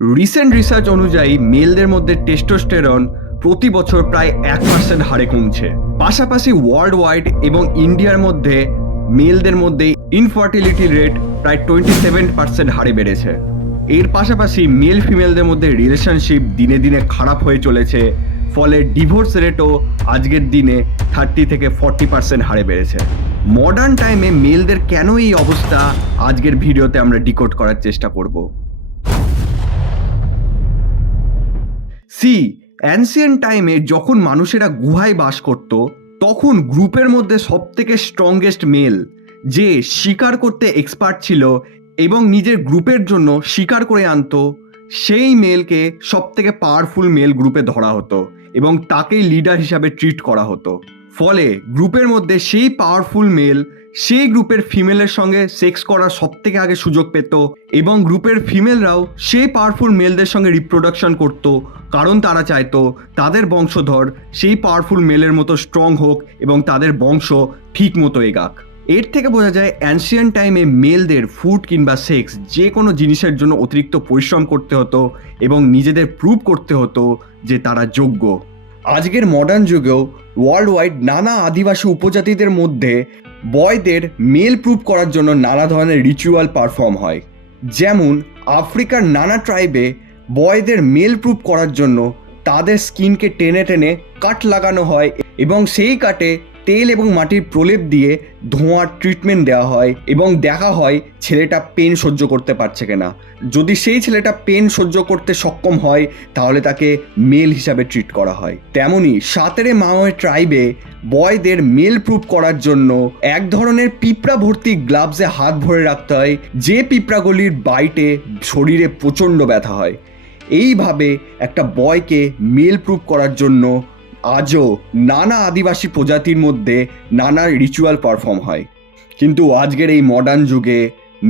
Recent research অনুযায়ী মেলদের মধ্যে testosterone প্রতি বছর প্রায় 1% হারে কমছে। পাশাপাশি ওয়ার্ল্ড ওয়াইড এবং ইন্ডিয়ার মধ্যে মেলদের মধ্যে ইনফার্টিলিটি রেট প্রায় 27% হারে বেড়েছে। এর পাশাপাশি মেল ফিমেলদের মধ্যে রিলেশনশিপ দিনে দিনে খারাপ হয়ে চলেছে, ফলে ডিভোর্স রেটও আজকের দিনে 30 থেকে 40% হারে বেড়েছে। মডার্ন টাইমে মেলদের কেন এই অবস্থা, আজকের ভিডিওতে আমরা ডিকোড করার চেষ্টা করব। অ্যানসিয়েন্ট টাইমে যখন মানুষেরা গুহায় বাস করত, তখন গ্রুপের মধ্যে সবথেকে স্ট্রংগেস্ট মেল যে শিকার করতে এক্সপার্ট ছিল এবং নিজের গ্রুপের জন্য শিকার করে আনতো, সেই মেলকে সবথেকে পাওয়ারফুল মেল গ্রুপে ধরা হতো এবং তাকেই লিডার হিসাবে ট্রিট করা হতো। ফলে গ্রুপের মধ্যে সেই পাওয়ারফুল মেল সেই গ্রুপের ফিমেলের সঙ্গে সেক্স করার সবথেকে আগে সুযোগ পেত এবং গ্রুপের ফিমেলরাও সেই পাওয়ারফুল মেলদের সঙ্গে রিপ্রোডাকশন করত, কারণ তারা চাইতো তাদের বংশধর সেই পাওয়ারফুল মেলের মতো স্ট্রং হোক এবং তাদের বংশ ঠিক মতো এগাক। এর থেকে বোঝা যায় অ্যানসিয়েন্ট টাইমে মেলদের ফুড কিংবা সেক্স যে কোনো জিনিসের জন্য অতিরিক্ত পরিশ্রম করতে হতো এবং নিজেদের প্রুভ করতে হতো যে তারা যোগ্য। আজকের মডার্ন যুগেও ওয়ার্ল্ড ওয়াইড নানা আদিবাসী উপজাতিদের মধ্যে বয়দের মেল প্রুভ করার জন্য নানা ধরনের রিচুয়াল পারফর্ম হয়। যেমন আফ্রিকার নানা ট্রাইবে বয়দের মেল প্রুভ করার জন্য তাদের স্কিনকে টেনে টেনে কাট লাগানো হয় এবং সেই কাটে তেল এবং মাটির প্রলেপ দিয়ে ধোঁয়ার ট্রিটমেন্ট দেওয়া হয় এবং দেখা হয় ছেলেটা পেন সহ্য করতে পারছে কিনা। যদি সেই ছেলেটা পেন সহ্য করতে সক্ষম হয় তাহলে তাকে মেল হিসাবে ট্রিট করা হয়। তেমনি সাতেরে মাওয়ে ট্রাইবে বয়দের মেল প্রুভ করার জন্য এক ধরনের পিঁপড়া ভর্তি গ্লাভসে হাত ভরে রাখতে হয়, যে পিঁপড়াগুলির বাইটে শরীরে প্রচণ্ড ব্যথা হয়। এইভাবে একটা বয়কে মেল প্রুভ করার জন্য আজও নানা আদিবাসী প্রজাতির মধ্যে নানা রিচুয়াল পারফর্ম হয়। কিন্তু আজকের এই মডার্ন যুগে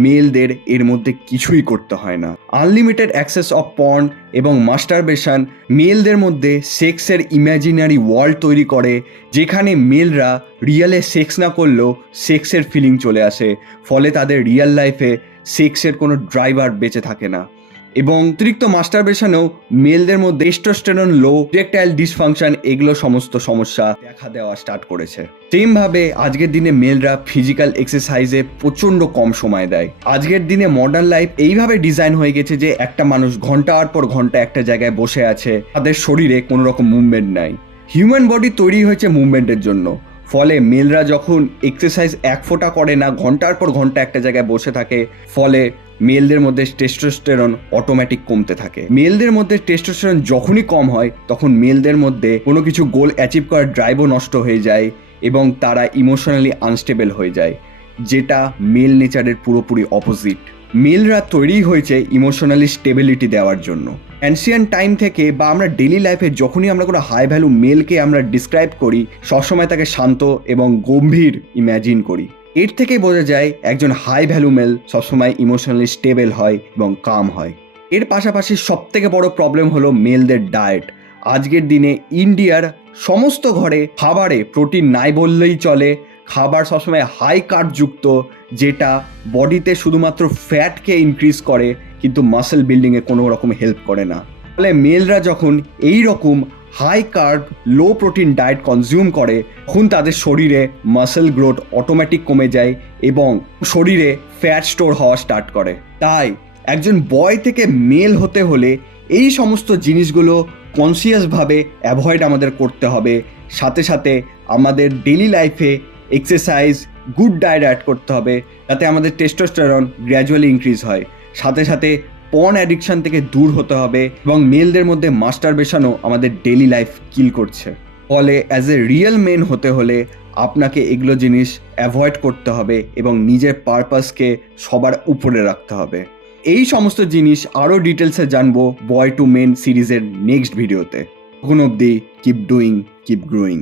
মেলদের এর মধ্যে কিছুই করতে হয় না। আনলিমিটেড অ্যাক্সেস অফ পর্ন এবং মাস্টারবেশন মেলদের মধ্যে সেক্সের ইম্যাজিনারি ওয়ার্ল্ড তৈরি করে, যেখানে মেলরা রিয়েলে সেক্স না করলেও সেক্সের ফিলিং চলে আসে। ফলে তাদের রিয়েল লাইফে সেক্সের কোনো ড্রাইভার বেঁচে থাকে না। এবং অতিরিক্ত মাস্টারবেশনেও মেলদের মধ্যে টেস্টোস্টেরন লো, ইরেকটাইল ডিসফাংশন, এগুলো সমস্ত সমস্যা দেখা দেওয়া স্টার্ট করেছে। সেমভাবে আজকের দিনে মেলরা ফিজিক্যাল এক্সারসাইজে প্রচণ্ড কম সময় দেয়। আজকের দিনে মডার্ন লাইফ এইভাবে ডিজাইন হয়ে গেছে যে একটা মানুষ ঘন্টার পর ঘন্টা একটা জায়গায় বসে আছে, তাদের শরীরে কোনো রকম মুভমেন্ট নাই। হিউম্যান বডি তৈরি হয়েছে মুভমেন্টের জন্য। ফলে মেলরা যখন এক্সারসাইজ এক ফোঁটা করে না, ঘন্টার পর ঘন্টা একটা জায়গায় বসে থাকে, ফলে মেলদের মধ্যে টেস্টোস্টেরন অটোমেটিক কমতে থাকে। মেলদের মধ্যে টেস্টোস্টেরন যখনই কম হয় তখন মেলদের মধ্যে কোনো কিছু গোল অ্যাচিভ করার ড্রাইভও নষ্ট হয়ে যায় এবং তারা ইমোশনালি আনস্টেবল হয়ে যায়, যেটা মেল নেচারের পুরোপুরি অপোজিট। মেলরা তৈরি হয়েছে ইমোশনালি স্টেবিলিটি দেওয়ার জন্য। অ্যানসিয়েন্ট টাইম থেকে বা আমরা ডেলি লাইফে যখনই আমরা কোনো হাই ভ্যালু মেলকে আমরা ডিসক্রাইব করি, সবসময় তাকে শান্ত এবং গম্ভীর ইম্যাজিন করি। এর থেকে বোঝা যায় একজন হাই ভ্যালু মেল সবসময় ইমোশনালি স্টেবল হয় এবং কাম হয়। এর পাশাপাশি সবথেকে বড় প্রবলেম হলো মেলদের ডায়েট। আজকের দিনে ইন্ডিয়ার সমস্ত ঘরে খাবারে প্রোটিন নাই বললেই চলে। খাবার সবসময় হাই কার্বযুক্ত, যেটা বডিতে শুধুমাত্র ফ্যাটকে ইনক্রিজ করে কিন্তু মাসেল বিল্ডিংয়ে কোনো রকম হেল্প করে না। ফলে মেলরা যখন এই রকম হাই কার্ব লো প্রোটিন ডায়েট কনজিউম করে, তখন তাদের শরীরে মাসেল গ্রোথ অটোমেটিক কমে যায় এবং শরীরে ফ্যাট স্টোর হওয়া স্টার্ট করে। তাই একজন বয় থেকে মেল হতে হলে এই সমস্ত জিনিসগুলো কনসিয়াসভাবে অ্যাভয়েড আমাদের করতে হবে। সাথে সাথে আমাদের ডেলি লাইফে এক্সারসাইজ, গুড ডায়েট অ্যাড করতে হবে, যাতে আমাদের টেস্টোস্টেরন গ্র্যাজুয়ালি ইনক্রিজ হয়। সাথে সাথে পর্ন অ্যাডিকশন থেকে দূর হতে হবে এবং মেলদের মধ্যে মাস্টারবেশনও আমাদের ডেলি লাইফ কিল করছে। ফলে অ্যাজ এ রিয়েল মেন হতে হলে আপনাকে এগুলো জিনিস অ্যাভয়েড করতে হবে এবং নিজের পারপাসকে সবার উপরে রাখতে হবে। এই সমস্ত জিনিস আরও ডিটেলসে জানবো বয় টু মেন সিরিজের নেক্সট ভিডিওতে। তখন অবধি কিপ ডুইং, কিপ গ্রোয়িং।